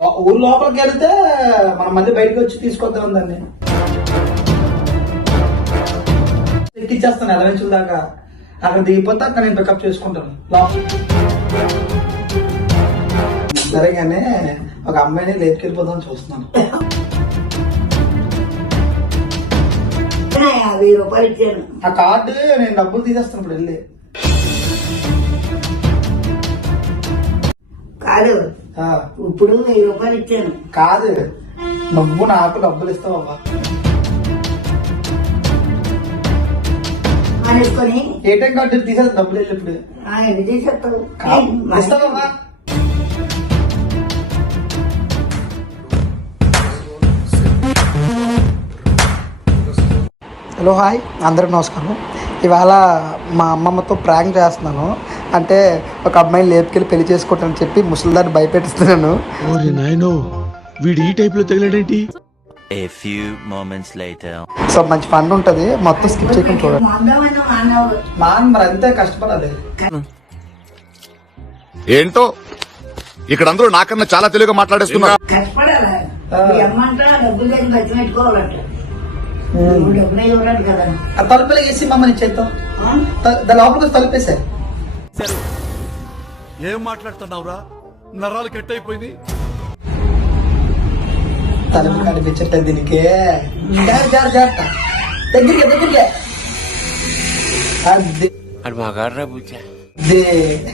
ఊరు లోపలికి వెళ్తే మనం మళ్ళీ బయటకు వచ్చి తీసుకొద్దాం ఉందండి. ఎక్కిచ్చేస్తాను ఎలవెన్చుల దాకా. అక్కడ దిగిపోతే అక్కడ నేను పికప్ చేసుకుంటాను. లోపల. సరేగానే ఒక అమ్మాయిని లేపుకెళ్ళిపోదాం చూస్తున్నాను. వెయ్యి రూపాయలు ఇచ్చాను. ఆ కార్డు నేను డబ్బులు తీసేస్తాను ఇప్పుడు వెళ్ళి. కాదు. ఇప్పుడు వెయ్యి రూపాయలు ఇచ్చాను. కాదు. నువ్వు నాకు డబ్బులు ఇస్తావు అబ్బా. అనేసుకొని ఏటీఎం కార్డు తీసేది డబ్బులు వెళ్ళి ఇప్పుడు. ఆ, ఎన్ని చేసేస్తావు కాదు, ఇస్తావమ్మా. హలో హాయ్ అందరికి నమస్కారం. ఇవాళ మా అమ్మమ్మతో ప్రాంక్ చేస్తున్నాను. అంటే ఒక అమ్మాయిని లేపుకెళ్ళి పెళ్ళి చేసుకుంటానని చెప్పి ముసలిదాన్ని భయపెట్టిస్తున్నాను. ఓరి నాయనో వీడు ఈ టైప్లో తగిలాడేంటి? A few moments later. So మంచి ఫన్ ఉంటుంది. మొత్తం స్కిప్ చేయకుండా చూడండి. మందమైన మానవుడు మా మరి అంతే కష్టపడాలి ఏంటో? ఇక్కడ అందరూ నాకన్నా చాలా తెలుగుగా మాట్లాడేస్తున్నారు. కష్టపడాలా. ఆ. మీ అమ్మ అంట డబ్బులు దగ్గర ఖర్చు పెట్టుకోవాలంట నువ్వు డబ్బులు ఇవ్వడానికి కదా ఆ తలుపులో వేసి మమ్మల్ని చేద్దాం. ఆ? దాని లోపలికి తలుపేసాయి ఏం మాట్లాడుతున్నావురా? నరాలు కట్ అయిపోయింది తలుపు కనిపించట్లేదు దీనికి. దగ్గరికి దగ్గరికి. అది. అది.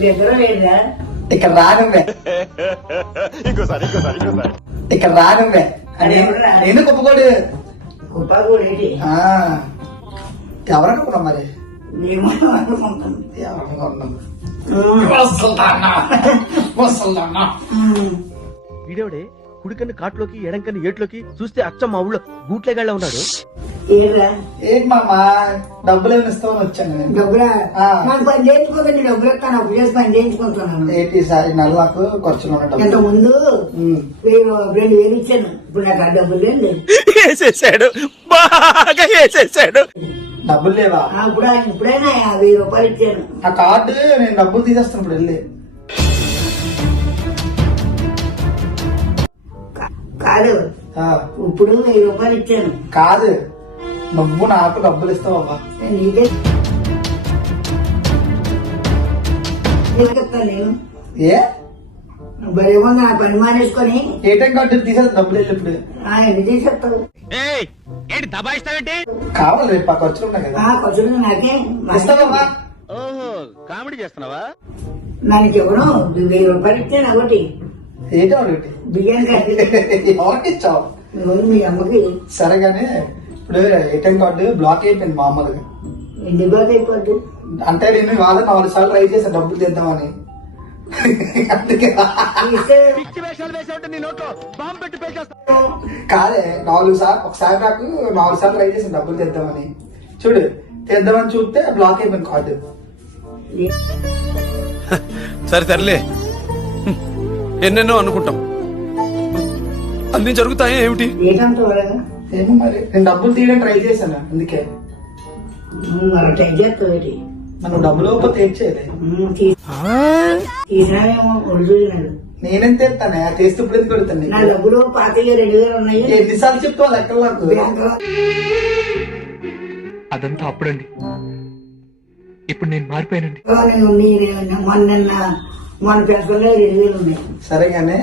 దగ్గర లేదా ఇక్కడ రానువే. ఇక్కడ రానువే. నేను కుప్పకోడు కుప్ప కూడా ఏంటి? ఆ, ఎవరనుకున్నాం మరి? వీడేవిడే? కుడికన్ను కాట్లోకి ఎడంకన్ను ఏట్లోకి చూస్తే అచ్చం మా ఊళ్ళో గూట్లేగాళ్ళ ఉన్నాడు. ఏరా? ఏంటి మామ? డబ్బులు ఏమి ఇస్తామని వచ్చాను నేను. డబ్బులా? ఆ. నాకు పని చేయించుకోదండి డబ్బులు ఇస్తాను అప్పు చేసి పని చేయించుకుంటున్నాను. ఏంటి సార్ నెల నాకు ఖర్చులు ఉన్న ఇంత డబ్బులు ముందు ఉమ్. వెయ్యి రెండు వేలు ఇచ్చాను. ఇప్పుడు నాకు ఆ డబ్బులు లేదు వేసేసాడు. బాగా వేసేసాడు. డబ్బులు లేవా? ఇప్పుడు ఇప్పుడైనా వెయ్యి రూపాయలు ఇచ్చాను. ఆ కార్డు నేను డబ్బులు తీసేస్తాను ఇప్పుడు వెళ్ళి. కాదు. ఇప్పుడు వెయ్యి రూపాయలు ఇచ్చాను. కాదు. నువ్వు నాకు డబ్బులు ఇస్తావు అబ్బా. నీకే? నేను. ఏ? నా పని మానేసుకొని ఏటీఎం కార్డు తీసేది? డబ్బులు వెళ్ళి ఇప్పుడు ఆ, ఎన్ని చేసేస్తావు ఏంటి దబాయిస్తావేంటి? కావాలి రేపు ఆ ఖర్చులు ఉన్నాయి కదా. ఆ ఖర్చులు నాకే ఇస్తావమ్మా ఓహో కామెడీ చేస్తున్నావా? నాకు ఎవరు వెయ్యి రూపాయలు ఇచ్చాను ఒకటి ఏంటి ఒకటి ఎవరికి ఇచ్చావు? ఎవరు మీ అమ్మకి? సరే కానీ ఇప్పుడు ఏటీఎం కార్డు బ్లాక్ అయిపోయింది ఎన్ని బాధ అయిపోద్ది? అంటే నేను ఇవాళ నాలుగు సార్లు ట్రై చేశాను డబ్బులు తెద్దామని. కాదే నాలుగు సార్లు ఒకసారి నాకు నాలుగు సార్లు ట్రై చేశాను డబ్బులు తెద్దామని. చూడు తెద్దామని చూస్తే బ్లాక్ అయిపోయింది కార్డు. సరే హ్మ్. ఎన్నెన్నో అనుకుంటాం. అన్ని జరుగుతాయి ఏమిటి? ఏమో మరి నేను డబ్బులు తీయడానికి ట్రై చేశాను అందుకే. ట్రై చేస్తావు మనం డబ్బులు ఇవ్వకపోతే ఏం చేయలే. ఉమ్, తీ- తీసినావేమో ఒడిదుడినాడు నేనేం తెస్తానే తీస్తే ఇప్పుడు ఎందుకు కొడుతాను నా? డబ్బులు పాతయ్య రెండు వేలు ఉన్నాయి. ఎన్నిసార్లు చెప్తావు లెక్కలు నాకు? అదంతా అప్పుడండి. ఇప్పుడు నేను మారిపోయానండి. నేను మీరు మొన్న మొన్న పెన్షన్లో రెండు వేలు ఉన్నాయి. సరే కానీ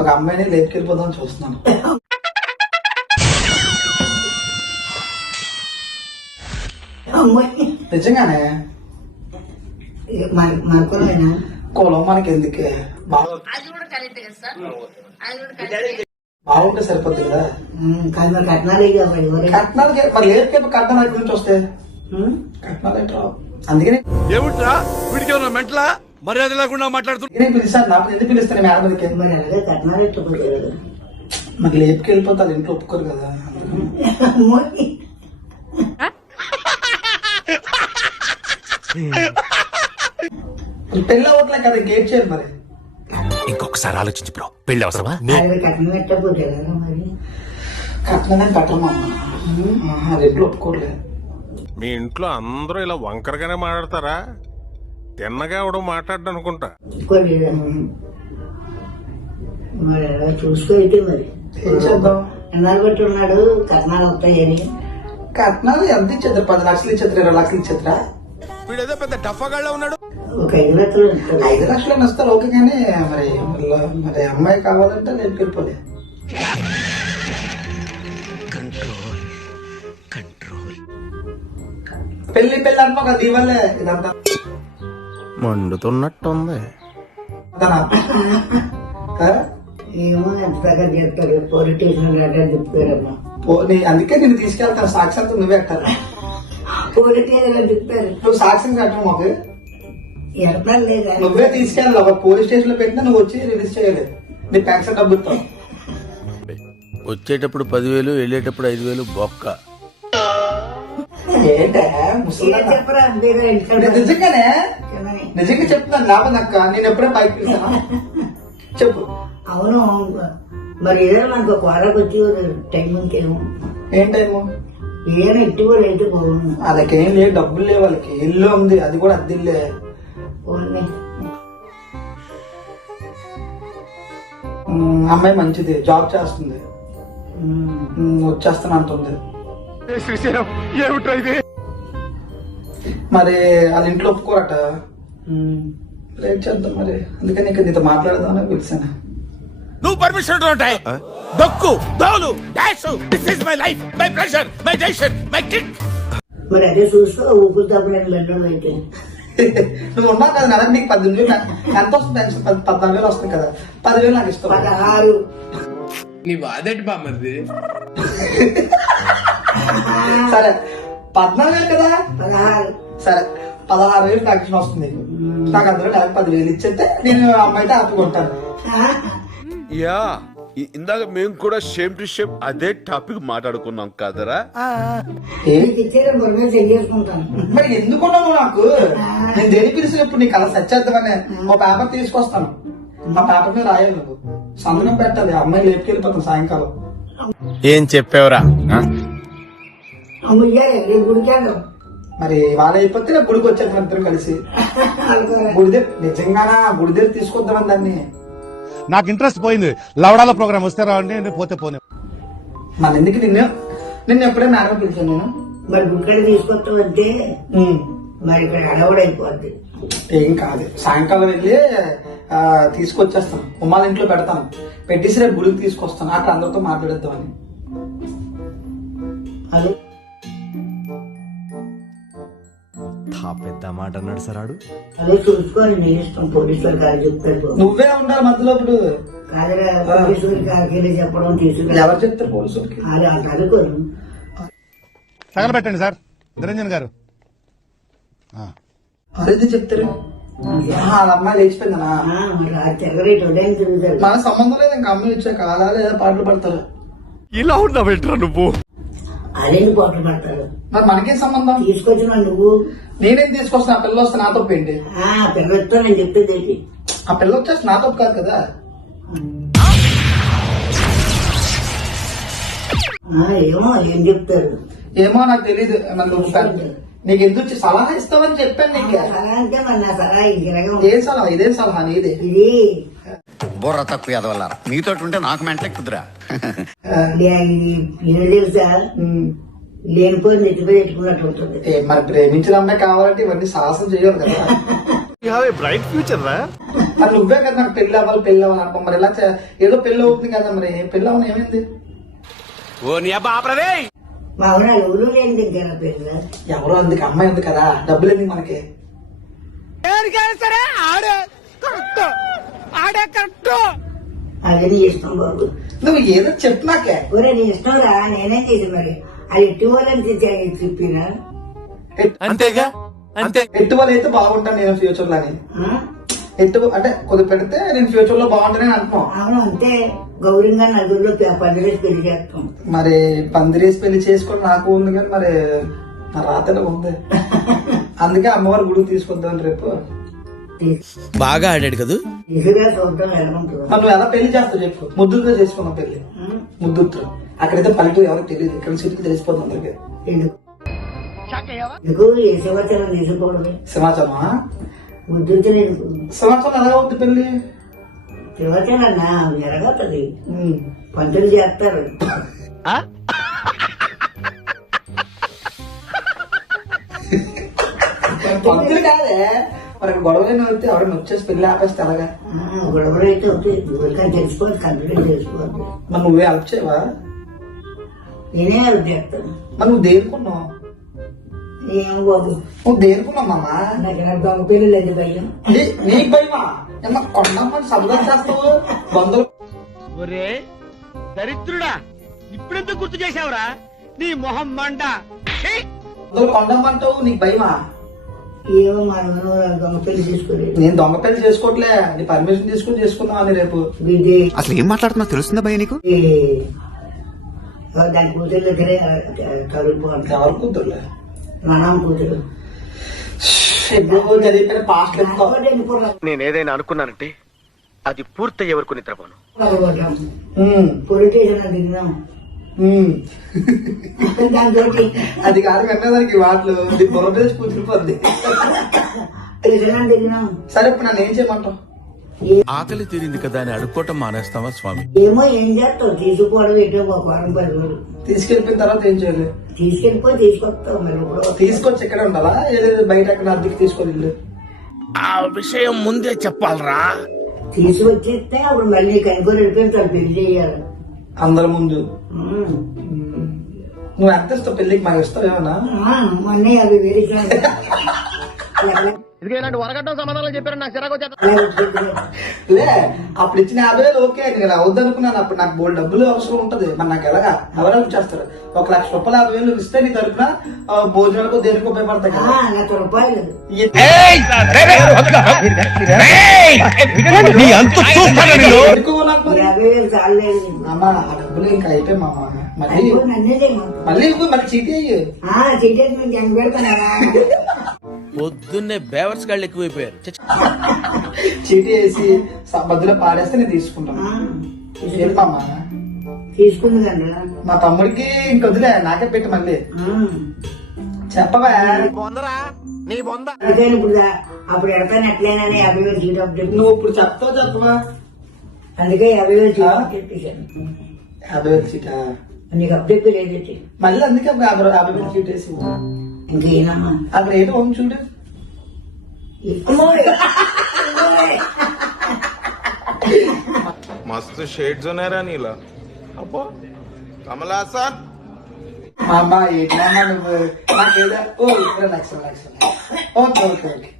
ఒక అమ్మాయిని లేపుకెళ్ళిపోదాం చూస్తున్నాను. అమ్మాయి. నిజంగానే? మరకులైనా కులం మనకి ఎందుకే బాగు- బాగుంటే సరిపోతుంది కదా కాదు? మరి కట్నాలు కట్నాలు మరి లేపుకెళ్ళి కట్నాలు ఎక్కడి నుంచి వస్తాయి కట్నాలు ఏంటి రావు అందుకనే ఏమిట్రా? వీడికి ఏమన్నా మెంటలా? మర్యాద లేకుండా మాట్లాడుతు నేనే పిలిచాను నాకు ఎందుకు పిలుస్తాను మేడం మీదకి? మరి అలాగే కట్నాలు ఎట్టుకోలేదు కదా? మరి లేపుకెళ్ళిపోతే వాళ్ళ ఇంట్లో ఒప్పుకోరు కదా. అందుకని. పెళ్ళి అవ్వట్లే కదా గేట్ చేయాలి మరి? ఇంకొకసారి ఆలోచించు బ్రో. పెళ్ళి అవసరమా? కట్టమా మీ ఇంట్లో అందరూ ఇలా వంకరగానే మాట్లాడతారా? తిన్నగా ఎవడో మాట్లాడ్డా అనుకుంటా మరి చూసుకో అయితే మరి. ఏం చేద్దాం? ఎన్నాళ్ళు బట్టి ఉన్నాడు కట్నాలు వస్తాయని. కట్నాలు ఎంత ఇచ్చేద్దరు? పది లక్షలు ఇచ్చేద్దరు ఇరవై లక్షలు ఇచ్చేద్దరా? వీడేదో పెద్ద డఫాగాళ్ళ ఉన్నాడు. ఒక ఐదు లక్షలు. ఐదు లక్షలు వస్తారు ఓకే కానీ మరి మళ్ళా- మరి అమ్మాయి కావాలంటే నేను వెళ్ళిపోలే. పెళ్ళి పెళ్ళి అంటున్నావు కదా నీ వల్లే ఇదంతా. మండుతున్నట్టుంది? ఏమో ఎంత దగ్గర పోలీస్ స్టేషన్ గట్రా తిప్పుతారమ్మా పో- నీ- అందుకే నేను తీసుకెళ్తాను సాక్షాత్తు నువ్వే పోలీస్ స్టేషన్ తిప్పుతారు నువ్వు సాక్ష్యం కట్టడం మాకు? నువ్వే తీసుకెళ్ళాలి. ఒక పోలీస్ స్టేషన్లో పెట్టినా నువ్వు వచ్చి రిలీజ్ చేయలేదు. నీ పెన్షన్ డబ్బుతో. వచ్చేటప్పుడు పదివేలు వెళ్ళేటప్పుడు ఐదు వేలు బొక్క నిజంగానే? నిజంగా చెప్తున్నాను లాభం అక్క నేను ఎప్పుడే బైక్ పిలిచానా చెప్పు. అవును మరి ఏదైనా మనకు కోరకు వచ్చి టైం ఇంకేమో ఏం టైము? ఏదైనా ఇట్టుకోలేదు అయితే బాగుంది వాళ్ళకి ఏం లేదు డబ్బులు లేవు వాళ్ళకి. ఇల్లు ఉంది అది కూడా అద్దిల్లే అమ్మాయి మంచిది జాబ్ చేస్తుంది. వచ్చేస్తాను అంటుంది. ఏమిటో ఇది? మరి వాళ్ళ ఇంట్లో ఒప్పుకోరట. లేట్ చేద్దాం మరి. అందుకని ఇక నీతో మాట్లాడదామని పిలిచాను. నువ్వు పర్మిషన్ ఉంటాయి దక్కు దోలు dash this is my life my pressure my decision my kick మరి అదే చూసుకో ఊపిరి తప్పలేని బెడ్రూమ్ అయితే? నువ్వు ఉన్నావు కదా నెలకు నీకు పద్దెనిమిది వేలు ఎంత వస్తుంది పెన్షన్ పద్- పద్నాలుగు వేలు వస్తుంది కదా. పదివేలు నాకు ఇస్తావు. పదహారు. సరే పద్నాలుగు వేలు కదా. పదహారు. సరే పదహారు వేలు పెన్షన్ వస్తుంది. నాకు అందులో నెలకు పదివేలు ఇచ్చేస్తే నేను అమ్మాయితో ఆపుకుంటాను. యా. ఇందాక మేము కూడా షేమ్ టు షేమ్ అదే టాపిక్ మాట్లాడుకున్నాం కదరా? మరి ఎందుకున్నావు నాకు? నేను దేని పిలిచినప్పుడు నీకు అలా సచ్చేద్దామని ఒక పేపర్ తీసుకొస్తాను. ఆ పేపర్ మీద రాయాలి నువ్వు. సంతకం పెట్టాలి. ఆ అమ్మాయి లేపుకెళ్ళిపోతాను సాయంకాలం. ఏం చెప్పావురా? మరి వాళ్ళ అయిపోతే రేపు గుడికి వచ్చారు మన ఇద్దరం కలిసి. గుడి దగ్గర నిజంగానా? గుడి దగ్గర తీసుకొద్దామని దాన్ని. నాకు ఇంట్రెస్ట్ పోయింది. లవడాల ప్రోగ్రామ్ వస్తే రావండి నేను పోతే పోనీ. మన ఎందుకు నిన్ను? నిన్ను ఎప్పుడే మేడం పిలిచాను నేను. మరి గుడికాడ తీసుకొస్తామంటే ఉమ్. మరి ఇక్కడ అడవుడు అయిపోద్ది. ఏం కాదు. సాయంకాలం వెళ్ళి ఆ, తీసుకొచ్చేస్తాను ఉమ్మాల ఇంట్లో పెడతాను పెట్టేసి రేపు గుడికి తీసుకొస్తాను అక్కడ అందరితో మాట్లాడేద్దామని. అది పెద్ద మాట అన్నాడు సరాడు అదే చూసుకోని నీ ఇష్టం పోలీసులు కాదు చెప్తారు నువ్వే ఉండాలి మధ్యలో ఇప్పుడు. కాదురా పోలీసులు కాకి చెప్పడం ఎవరు చెప్తారు పోలీసులకి? అది అంత తగలబెట్టండి సార్ నిరంజన్ గారు. అదే చెప్తారు? అమ్మాయి లేచిపోయిందనా? మన సంబంధం లేదు ఇంకా అమ్మాయి వచ్చాక అలా లేదా పాటలు పడతారు? ఇలా ఉన్నావేంట్రా నువ్వు? అదే పోట్లు పడతారు. మరి మనకేం సంబంధం? తీసుకొచ్చిన నువ్వు. నేనేం తీసుకొస్తాను ఆ పిల్ల వస్తే నా తప్పు ఏంటి? ఆ పిల్లలతో నేను చెప్పేది ఏంటి? ఆ పిల్ల వచ్చేసి నా తప్పు కాదు కదా. ఏమో ఏం చెప్తారు? ఏమో నాకు తెలియదు పెద్ద- నీకు ఎందుకు వచ్చి సలహా ఇస్తావని చెప్పాను నీకు. సలహా అంటే మరి నా సలహా ఏ సలహా? ఇదే సలహా నీదే. ఇది. బుర్ర తక్కువ ఎదవల్లారా నీతో ఉంటే నాకు ఉమ్. లేనిపోయి పెట్టుకున్నట్టు ఉంటుంది. మరి ప్రేమించిన అమ్మాయి కావాలంటే ఇవన్నీ సాహసం చేయాలి కదా. బ్రైట్ ఫ్యూచర్ రా. మరి నువ్వే కదా నాకు పెళ్ళి అవ్వాలి పెళ్ళి అవ్వాలి అనుకో మరి. ఇలా ఏదో పెళ్ళి అవుతుంది కదా మరి. పెళ్ళి అవ్వని ఏమైంది? ఓ నీ అబ్బా ఆపరదే మా ఊరు ఎవరు లేని దగ్గర ఎవరో అందుకు అమ్మాయి ఉంది కదా. డబ్బులు ఎందుకు మనకి? సరే ఆడే. ఆడే కరెక్ట్ అది ఇష్టం బాబు. నువ్వు ఏదో చెప్పు నాకే ఒరే నీ ఇష్టం రా నేనేం చేసి మరి. అది ఎట్టి వాళ్ళని చెప్పినా అంతేగా? అంతే. ఎట్టు వాళ్ళు అయితే బాగుంటాను నేను ఫ్యూచర్లోని. ఎట్టు అంటే కొద్ది పెడితే నేను ఫ్యూచర్లో బాగుంటానని అంటున్నావు అవును అంతే. గౌరవంగా నలుగురిలో పదివేసి పెళ్ళి చేస్తాం. మరి పందిరేసి పెళ్ళి చేసుకొని నాకు ఉంది కానీ మరి నా రాతలో ఉంది. అందుకే అమ్మవారి గుడికి తీసుకొద్దామని రేపు. బాగా ఆడాడు కదా? నువ్వు ఎలా పెళ్ళి చేస్తావు చెప్పు. ముద్దుతో చేసుకున్నావు పెళ్ళి. ముద్దుతో అక్కడైతే పల్లెటూరు ఎవరికి తెలియదు. ఇక్కడ సిటీకి తెలిసిపోతుంది అందరికి. సమాచారం ఎలా పెళ్ళి? జరగతుంది. పంతులు చేస్తారు. పంతులు కాదే? మరి గొడవలైన వెళ్తే ఎవరైనా వచ్చేసి పెళ్ళి ఆపేస్తే అలాగా గొడవలు అయితే కంప్లీట్ తెలిసిపోద్ది మరి నువ్వే హెల్ప్ చేయవా? నేనే హెల్ప్ చేస్తాను. మరి నువ్వు దేనికున్నావు? ఏం బాబు? నువ్వు నాకు దొంగ భయం నీకు భయమా? ఏమన్నా కొండమ్మని సబ్జెక్ట్ చేస్తావు. బంధువులు ఒరే దరిద్రుడా ఇప్పుడెందుకు గుర్తు చేసావురా నీ మొహం! బంధువులు కొండమ్మంటావు నీకు భయమా? ఏమో మనం దొంగ పెళ్ళి చేసుకోలేదు. నేను దొంగ పెళ్ళి చేసుకోవట్లే నీ పర్మిషన్ తీసుకుని చేసుకుందాం అని రేపు. ఇది అసలు ఏం మాట్లాడుతున్నా తెలుస్తుందా భయ నీకు? ఈ, దాని కూతురు దగ్గరే ఎవరు కూతురులే? నాన్న కూతురు. ఎప్పుడు చదివిపోయిన పాస్ట్. నేను ఏదైనా అనుకున్నానంటే అది పూర్తయ్యే వరకు నిద్రపోను. వెళ్ళిపోవడం. ఉమ్, దాంతో అది కాదు కన్నదానికి వాటిలో కూతురుపోద్ది స్టేషన్ దిగినాం సరే ఇప్పుడు నన్ను ఏం చేయమంటావు? ఆకలి తీరింది కదా అని అడుక్కోవటం మానేస్తావా స్వామి? ఏమో ఏం చేస్తావు? తీసుకోవడం ఏంటో ఒక వారం పది రోజులు తీసుకెళ్ళిపోయిన తర్వాత ఏం చేయాలి? తీసుకెళ్ళిపోయి తీసుకొస్తావు మరి తీసుకొచ్చి ఎక్కడ ఉండాలా? ఏదో బయట ఎక్కడ అద్దెకి తీసుకొని ఆ విషయం ముందే చెప్పాలరా. తీసుకొచ్చిస్తే అప్పుడు మళ్ళీ కనుకొని వెళ్ళిపోతారు పెళ్ళి చేయాలి. అందరి ముందు. నువ్వు ఎంత ఇస్తావు? పెళ్ళికి మాకు ఇస్తావు ఏమన్నా మొన్న యాభై వేలు ఇదిగో ఇలాంటి వరగడ్డం సమాధానాలు చెప్పారు నాకు చిరాకు. లే అప్పుడు ఇచ్చిన యాభై వేలు ఓకే నేను అవద్దనుకున్నాను అప్పుడు నాకు బోల్డ్ డబ్బులు అవసరం ఉంటది. మరి నాకు ఎలాగా? ఎవరు చేస్తారు? ఒక లక్ష రూపాయలు యాభై వేలు ఇస్తే నీ తరపున భోజనాలకు దేనికి ఉపయోగపడతాయి కదా? లక్ష రూపాయలు అమ్మా ఆ డబ్బులు ఇంకా అయిపోయి మామ. మళ్ళీ. మళ్ళీ మళ్ళీ చీటీ అయ్యి జంగ పెడతానా పొద్దున్నే బేవర్స్ గాళ్ళు ఎక్కువైపోయారు. చీటీ వేసి మధ్యలో పాడేస్తే నేను తీసుకుంటాను. వెళ్ళిపమ్మా తీసుకుంది కండి మా తమ్ముడికి ఇంకొద్దులే నాకే పెట్టి మళ్ళీ. చెప్పవా? అందుకని ఇప్పుడు దా- అప్పుడు ఎడతాను ఎట్లయినా యాభై వేలు చెప్పి నువ్వు ఇప్పుడు చెప్తావు చెప్పవా? అందుకే యాభై వేలు చెప్పేశాను. యాభై వేలు చీటా? నీకు అప్ చెప్పి లేదు మళ్ళీ అందుకే యాభై వేలు చీట్ వేసి అక్కడ ఏంటి హోమ్ చూడు. మస్తు షేడ్స్ ఉన్నాయరా నీలో. అబ్బో కమలాసన్ మా అమ్మ ఏంటన్నా నువ్వు? నాకేదో ఓ ఇక్కడ లక్షలు లక్షలు ఓకే ఓకే ఓకే.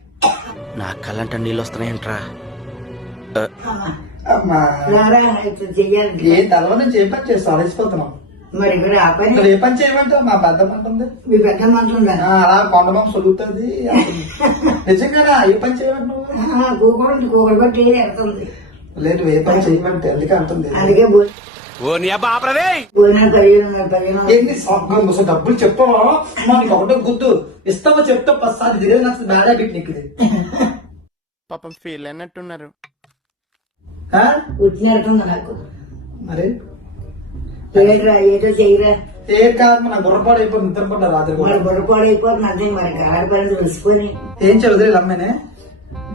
నా కళ్ళంట నీళ్ళు వస్తున్నాయంట్రా. అమ్మా. ఇట్లా చెయ్యాలి. ఏ పని చేస్తావు అలసిపోతున్నావు మరి ఆ పని ఏ పని చేయమంటావు? మా పెద్ద అంటుంది మీ పెద్ద మంటుందా ఆ, అలా కొండమం సొలుగుతుంది నిజంగానా? ఏ పని చేయమంటావు కూకడు బట్టి ఎడుతుంది. లేదు ఏ పని చేయమంటే అందుకే అంటుంది. అందుకే భో- భోజనాలు పదిహేను పదిహేను ఏంటి డబ్బులు చెప్పవా? మా నీకు ఒకటో గుర్తు ఇస్తావా చెప్తా పస్తాది ఇదే నాకు బ్యాడ్ హ్యాబిట్ నీకు ఇది. పాపం ఫీల్ ఆ? వచ్చినట్టుంది నాకు. మరి? ఏట్రా ఏదో చెయ్యరా ఏ కాదు మన బుర్రపాడు అయిపోయి నిద్రపడ్డా రాత్రి కూడా మరి బుర్రపాడైపోతుంది అంతే మరి కాడ పని తెలుసుకొని ఏం చదువులే అమ్మేనే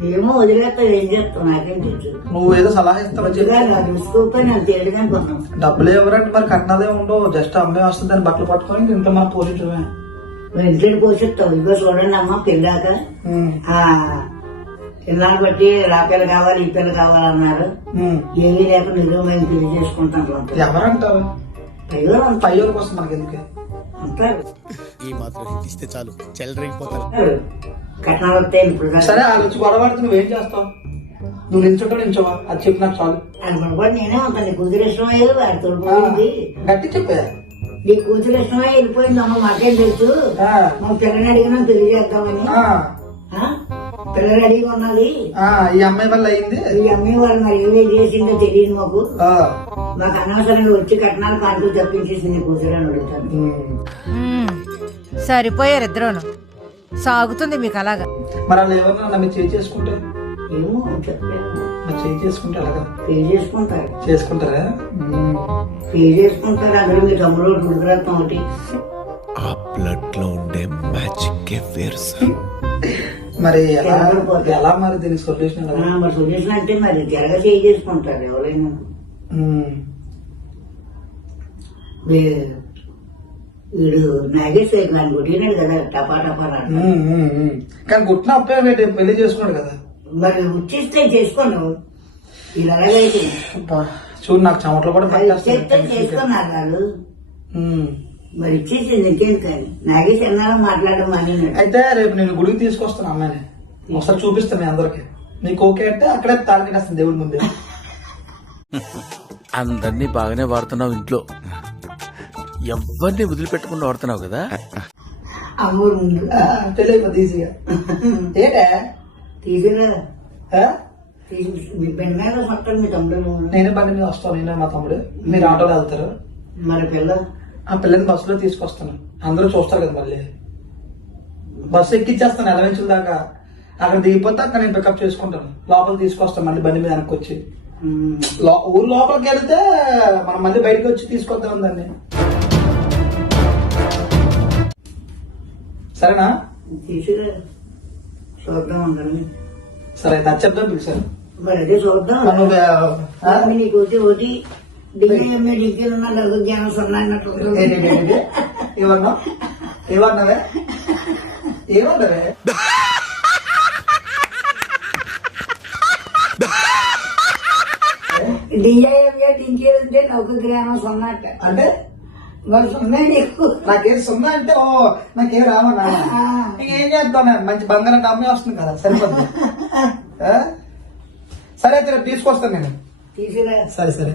ఏమో వదిలేస్తావు ఏం చేస్తావు నాకేం తెలుసు నువ్వు ఏదో సలహా ఇస్తావా చూసుకోకపోయి నాకు తేడుగా అనుకున్నాం డబ్బులు ఎవరంటే మరి? కట్నాలే ఉండవు. జస్ట్ అమ్మే వస్తుంది దాన్ని బట్టలు పట్టుకొని ఇంట్లో మన పోషించడమే. వెంటనే పోషిస్తావు. ఇదిగో చూడండి అమ్మ పెళ్ళాక. ఆ పిల్లలు బట్టి ఆ పిల్ల కావాలి ఈ పిల్ల కావాలన్నారు. ఏమీ లేక నిజం మేము పెళ్ళి చేసుకుంటాం ఎవరంటారు? అయ్యో అంత పై మనకి ఎందుకు ఈ మాత్రం ఇస్తే చాలు. చెల్లరిగిపోతారు అంటారు. కట్నాలు వస్తాయి ఇప్పుడు. సరే ఆ వచ్చి గొడవ పడితే నువ్వేం చేస్తావు? నువ్వు నిల్చుంటా నిల్చోవా? అది చెప్పు నాకు చాలు. అనుకున్నప్పుడు నేనే ఉంటాను. నీ కూతురు ఇష్టమయ్యేది వాడి తోడిపోయింది గట్టి చెప్పే. నీ కూతురు ఇష్టమై? వెళ్ళిపోయింది. అమ్మ మాకేం తెలుసు? ఆ, మా పిల్లని అడిగినా పెళ్ళి అడిగి ఉన్నది. ఈ అమ్మాయి వల్ల అయింది? ఈ అమ్మాయి వాళ్ళు మరి ఏమేం చేసిందో తెలియదు మాకు. ఆ, మాకు అనవసరంగా వచ్చి కట్నాలు కానుకలు తప్పించేసింది కూతురు అని అడుగుతాను. సరిపోయారు ఇద్దరును. సాగుతుంది మీకు అలాగా. మరి వాళ్ళు ఎవరన్నా మీరు చేయి చేసుకుంటే? ఏమో చెప్పారు మరి చేయి చేసుకుంటే అలాగా పెళ్ళి చేసుకుంటారు. చేసుకుంటారా. పెళ్ళి చేసుకుంటారు అందరూ మీ తమ్ముడు గుడిగ్రత్నం ఒకటి. ఆ బ్లడ్లో ఉండే మ్యాజిక్ వేరు సార్. మరి ఎలా మరి దీనికి సొల్యూషన్ మరి సొల్యూషన్ అంటే మరి చేయి చేసుకుంటారు ఎవరైనా. వీడు నాగేశ్వరి నన్ను కొట్టినాడు కదా టపా టపా. కానీ గుట్టిన వీడు పెళ్ళి చేసుకున్నాడు కదా. మరి ఉచ్చిస్తే చేసుకోను ఇది అలాగైతే అబ్బా, చూడు నాకు చెమటలు కూడా. చేసుకున్నారు వాళ్ళు. మరి ఇచ్చేసింది ఇంకేం కానీ నాగేష్ ఎన్నారో మాట్లాడడం మానేనాడు. అయితే రేపు నేను గుడికి తీసుకొస్తాను అమ్మాయిని. ఒకసారి చూపిస్తాను మీ అందరికి. మీకు ఓకే అంటే అక్కడే తాళకెట్టేస్తాను దేవుడి ముందే. అందరినీ బాగానే వాడుతున్నావు ఇంట్లో. ఎవరిని వదిలిపెట్టకుండా వాడుతున్నావు కదా? అమ్మూరు ముందు. ఆ, తెలియదు ఈజీగా ఏంటే? తీసిరా మీ పెన్ మీద మొత్తం మీ తమ్ముడు నేనే బండి మీద వస్తాను నేనే మా తమ్ముడు. మీరు ఆటోలో వెళ్తారు. మరి పిల్ల? ఆ పిల్లని బస్సులో తీసుకొస్తాను. అందరూ చూస్తారు కదా మళ్ళీ. బస్సు ఎక్కిచ్చేస్తాను ఎలవెన్చుల దాకా. అక్కడ దిగిపోతే అక్కడ నేను పికప్ చేసుకుంటాను. లోపల తీసుకొస్తాను మళ్ళీ బండి మీద వెనక్కి వచ్చి ఊరు లోపలికి వెళ్తే మనం మళ్ళీ బయటకు వచ్చి తీసుకొద్దాం దాన్ని. సరేనా? సరే అయితే చెప్దాం పిలిచారు మరి అదే చూద్దాం. నీకు ఒకటి డిగ్రీ ఎంఏ డిగ్రీ ఉన్న లఘు జ్ఞానం సున్నా అన్నట్టు ఉంటుంది. ఏంటి, ఏంటి, ఏంటి? ఏమన్నావు? ఏమన్నావే? డిఐఎంఏ డిగ్రీ ఉంటే లఘు జ్ఞానం సున్నా అంట. మరి సున్నా నీకు? నాకేం సున్నా అంటే ఓ నాకేం రావన్నా ఇంకేం చేద్దాం మంచి బంగారం అమ్మాయి వస్తుంది కదా సరిపోతుంది? సరే అయితే రేపు తీసుకొస్తాను నేను. సరే సరే.